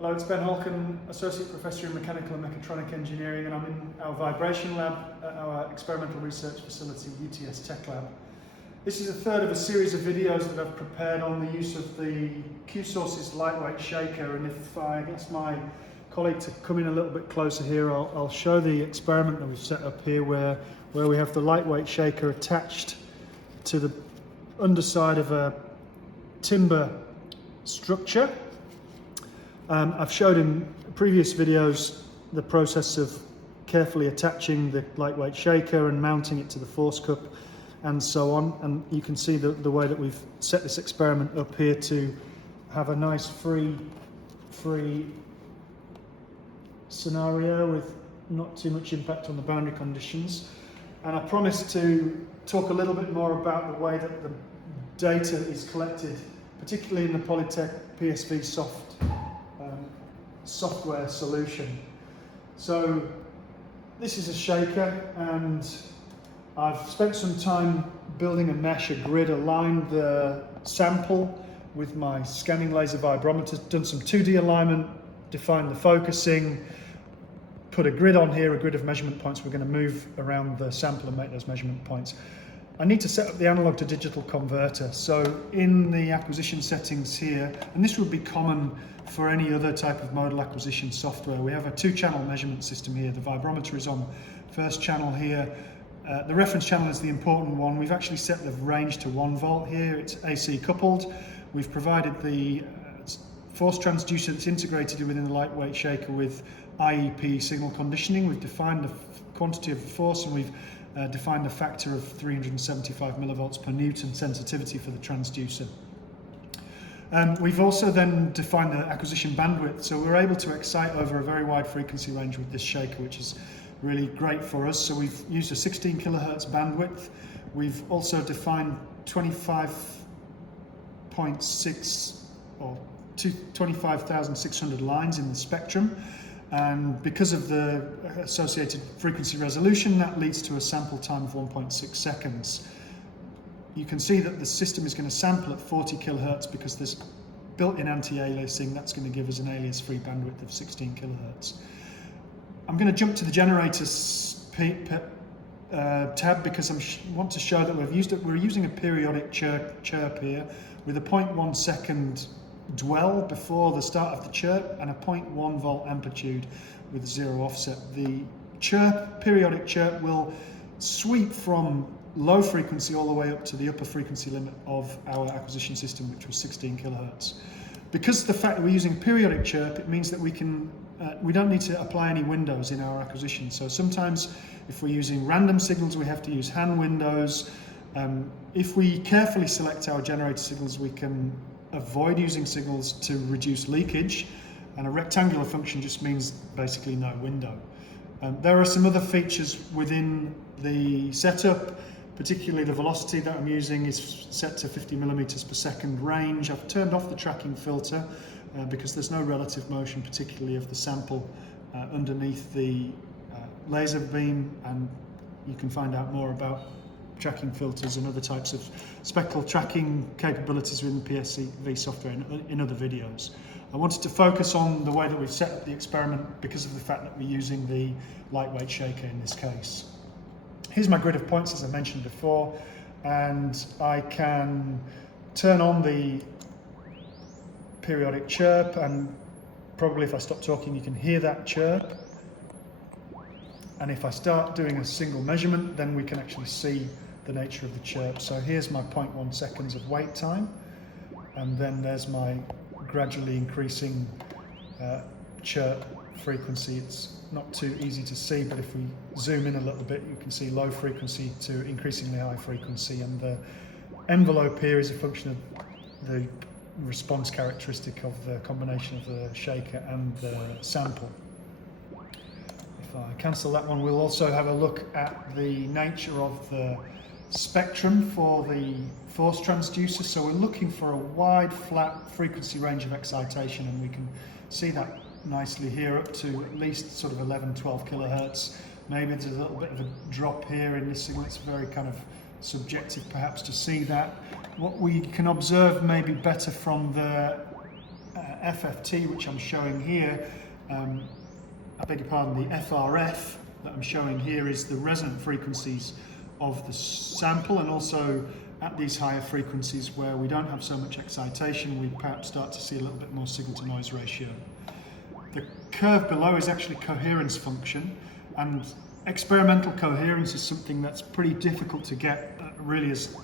Hello, it's Ben Holken, Associate Professor in Mechanical and Mechatronic Engineering, and I'm in our vibration lab at our Experimental Research Facility, UTS Tech Lab. This is a third of a series of videos that I've prepared on the use of the Qsources lightweight shaker, and if I ask my colleague to come in a little bit closer here, I'll show the experiment that we've set up here where we have the lightweight shaker attached to the underside of a timber structure. I've showed in previous videos the process of carefully attaching the lightweight shaker and mounting it to the force cup and so on, and you can see the way that we've set this experiment up here to have a nice free scenario with not too much impact on the boundary conditions. And I promised to talk a little bit more about the way that the data is collected, particularly in the Polytec PSV software solution. So this is a shaker, and I've spent some time building a mesh, a grid, aligned the sample with my scanning laser vibrometer, done some 2D alignment, defined the focusing, put a grid on here, a grid of measurement points. We're going to move around the sample and make those measurement points. I need to set up the analog to digital converter. So in the acquisition settings here, and this would be common for any other type of modal acquisition software, we have a 2-channel measurement system here. The vibrometer is on first channel here. The reference channel is the important one. We've actually set the range to 1 volt here. It's AC coupled. We've provided the force transducer that's integrated within the lightweight shaker with IEP signal conditioning. We've defined the quantity of the force, and we've defined a factor of 375 millivolts per Newton sensitivity for the transducer. We've also then defined the acquisition bandwidth, so we're able to excite over a very wide frequency range with this shaker, which is really great for us. So we've used a 16 kilohertz bandwidth. We've also defined 25.6 or 25,600 lines in the spectrum. And because of the associated frequency resolution, that leads to a sample time of 1.6 seconds. You can see that the system is going to sample at 40 kilohertz because there's built-in anti-aliasing. That's going to give us an alias-free bandwidth of 16 kilohertz. I'm going to jump to the generators tab because I want to show that we're using a periodic chirp here with a 0.1 second dwell before the start of the chirp and a 0.1 volt amplitude with 0 offset. The periodic chirp will sweep from low frequency all the way up to the upper frequency limit of our acquisition system, which was 16 kilohertz. Because of the fact that we're using periodic chirp, it means that we don't need to apply any windows in our acquisition. So sometimes if we're using random signals, we have to use hand windows. If we carefully select our generator signals, we can avoid using signals to reduce leakage, and a rectangular function just means basically no window. There are some other features within the setup, particularly the velocity that I'm using is set to 50 millimeters per second range. I've turned off the tracking filter because there's no relative motion, particularly of the sample underneath the laser beam, and you can find out more about tracking filters and other types of spectral tracking capabilities within PSV software in other videos. I wanted to focus on the way that we've set up the experiment because of the fact that we're using the lightweight shaker in this case. Here's my grid of points, as I mentioned before, and I can turn on the periodic chirp, and probably if I stop talking you can hear that chirp. And if I start doing a single measurement, then we can actually see the nature of the chirp. So here's my 0.1 seconds of wait time, and then there's my gradually increasing chirp frequency. It's not too easy to see, but if we zoom in a little bit, you can see low frequency to increasingly high frequency, and the envelope here is a function of the response characteristic of the combination of the shaker and the sample. If I cancel that one, we'll also have a look at the nature of the spectrum for the force transducer. So we're looking for a wide flat frequency range of excitation, and we can see that nicely here up to at least sort of 11-12 kilohertz. Maybe there's a little bit of a drop here in this signal. It's very kind of subjective perhaps to see that. What we can observe maybe better from the FFT, which I'm showing here, I beg your pardon, the FRF that I'm showing here is the resonant frequencies of the sample, and also at these higher frequencies where we don't have so much excitation, we perhaps start to see a little bit more signal to noise ratio. The curve below is actually coherence function, and experimental coherence is something that's pretty difficult to get really as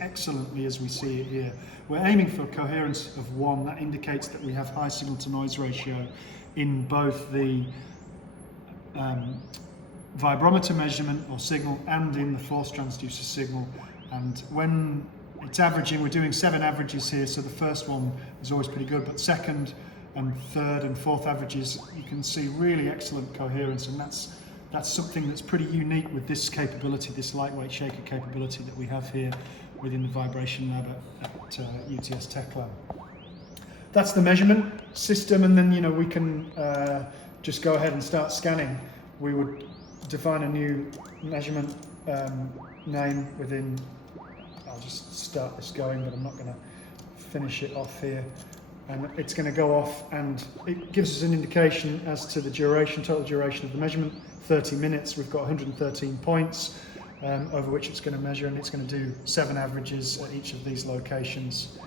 excellently as we see it here. We're aiming for a coherence of 1. That indicates that we have high signal to noise ratio in both the vibrometer measurement or signal and in the force transducer signal. And when it's averaging, we're doing 7 averages here, so the first one is always pretty good, but second and third and fourth averages, you can see really excellent coherence, and that's something that's pretty unique with this capability, this lightweight shaker capability that we have here within the vibration lab at UTS Tech Lab. That's the measurement system, and then we can just go ahead and start scanning. We would define a new measurement name within. I'll just start this going, but I'm not going to finish it off here. And it's going to go off, and it gives us an indication as to the duration, total duration of the measurement, 30 minutes. We've got 113 points over which it's going to measure, and it's going to do 7 averages at each of these locations.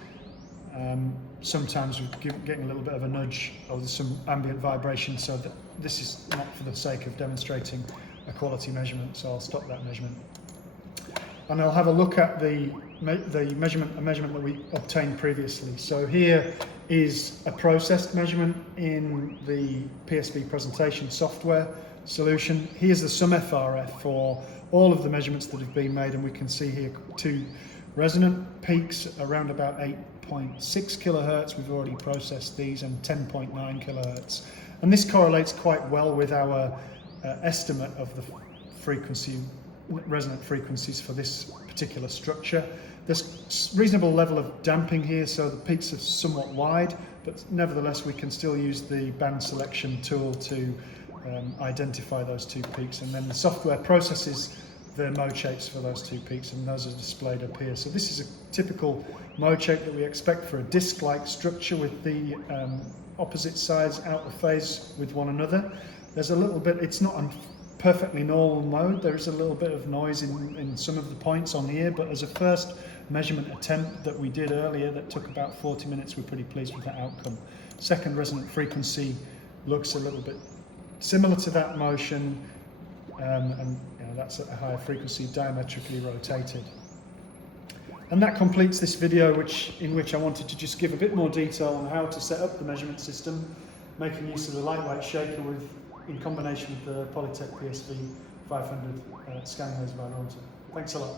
Sometimes we're getting a little bit of a nudge, or there's some ambient vibration, so that this is not for the sake of demonstrating a quality measurement, so I'll stop that measurement. And I'll have a look at the measurement that we obtained previously. So here is a processed measurement in the PSV presentation software solution. Here's the sum FRF for all of the measurements that have been made, and we can see here 2 resonant peaks around about 8.6 kilohertz. We've already processed these, and 10.9 kilohertz. And this correlates quite well with our estimate of the resonant frequencies for this particular structure. There's reasonable level of damping here, so the peaks are somewhat wide, but nevertheless we can still use the band selection tool to identify those 2 peaks, and then the software processes the mode shapes for those 2 peaks, and those are displayed up here. So this is a typical mode shape that we expect for a disc-like structure with the opposite sides out of phase with one another. There's a little bit, it's not a perfectly normal mode, there is a little bit of noise in some of the points on here, but as a first measurement attempt that we did earlier that took about 40 minutes, we're pretty pleased with that outcome. Second resonant frequency looks a little bit similar to that motion, and that's at a higher frequency, diametrically rotated. And that completes this video in which I wanted to just give a bit more detail on how to set up the measurement system, making use of the lightweight shaker in combination with the Polytec PSV 500 scanning laser vibrometer. Thanks a lot.